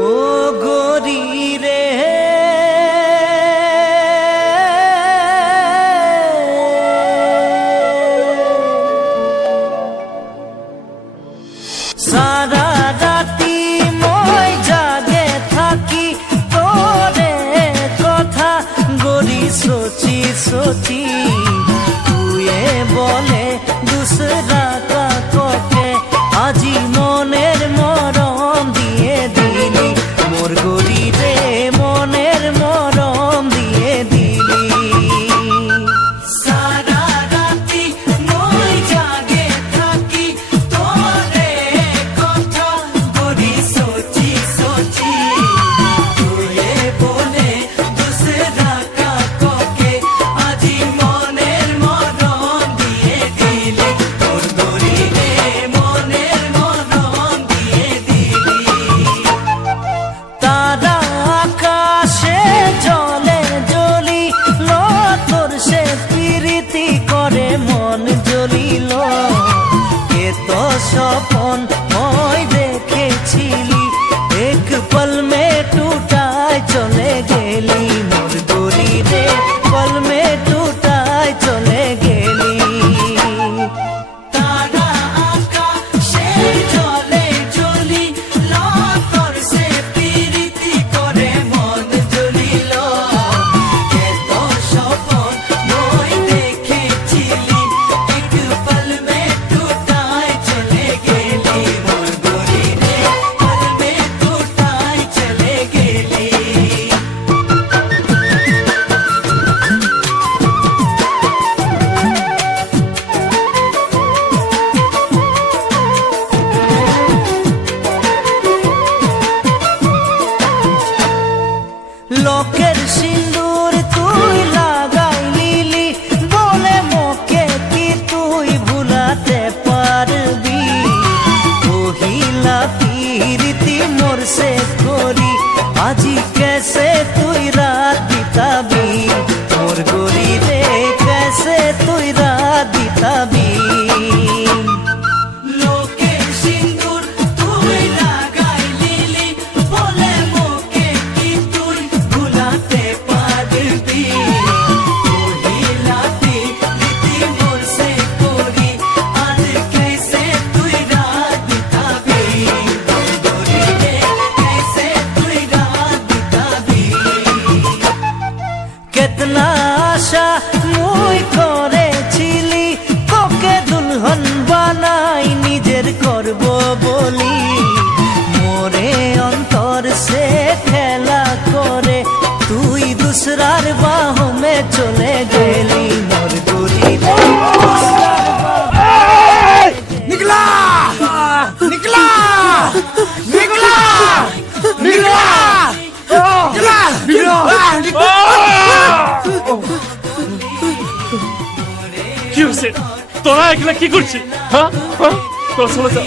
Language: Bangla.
ও গরি রে সারা রাতি মই জাগে থাকি তোরে কথা গরি সোচি সোচি তুয়ে বলে দুসরা কাককে আজি মনের মরম দিয়ে দিলি মোর গরি রে মনের মরম দিয়ে দিলি সারা রাতি মই জাগে থাকি তোরে কথা গরি সোচি সোচি তুয়ে বলে দুসরা কাককে আজি মনের মরম দিয়ে দিলি মোর গরি রে মনের মরম দিয়ে দিলি তারা আকাশে জলে জ্বলিল তোর সে প্রীতি করে মন জ্বলিল এ তো স্বপন মই দেখেছিলি এক পল মে টুটায় চলে গেলি মোর গরি রে পল মে টুটায় চলে গেলি তারা আকাশে জলে জ্বলিল তোর সে প্রীতি করে মন জ্বলিল এ তো স্বপন মই দেখেছিলি এক পল মে টুটায় চলে গেলি মোর গরি রে পল মে টুটায় চলে গেলি লোকের সিন্দুর তুই লাগাইলি বলে মোকে কি তুই ভুলাতে পারবি ওহিলা প্রীতি মোর সে করি আজি कैसे তুই রাত বিতাবি মোর গরি রে कैसे তুই রাত বিতাবি লোকের সিন্দুর তুই লাগাইলি বলে মোকে কি তুই ভুলাতে পারবি ওহিলা প্রীতি মোর সে করি আজ कैसे তুই রাত বিতাবি মোর গরি রে कैसे তুই রাত বিতাবি কেতনা আশা মুই করেছিলি তোকে দুলহন বানাই নিজের করব বলি মোরে অন্তর সে খেলা করে তুই দুসরার বাহ মে চলে গেলি মোর গরি রে দুসরার বাহ निकला निकला निकला निकला কি হয়েছে তোরা এগুলা কি করছিস? হ্যাঁ তোরা চলে যা।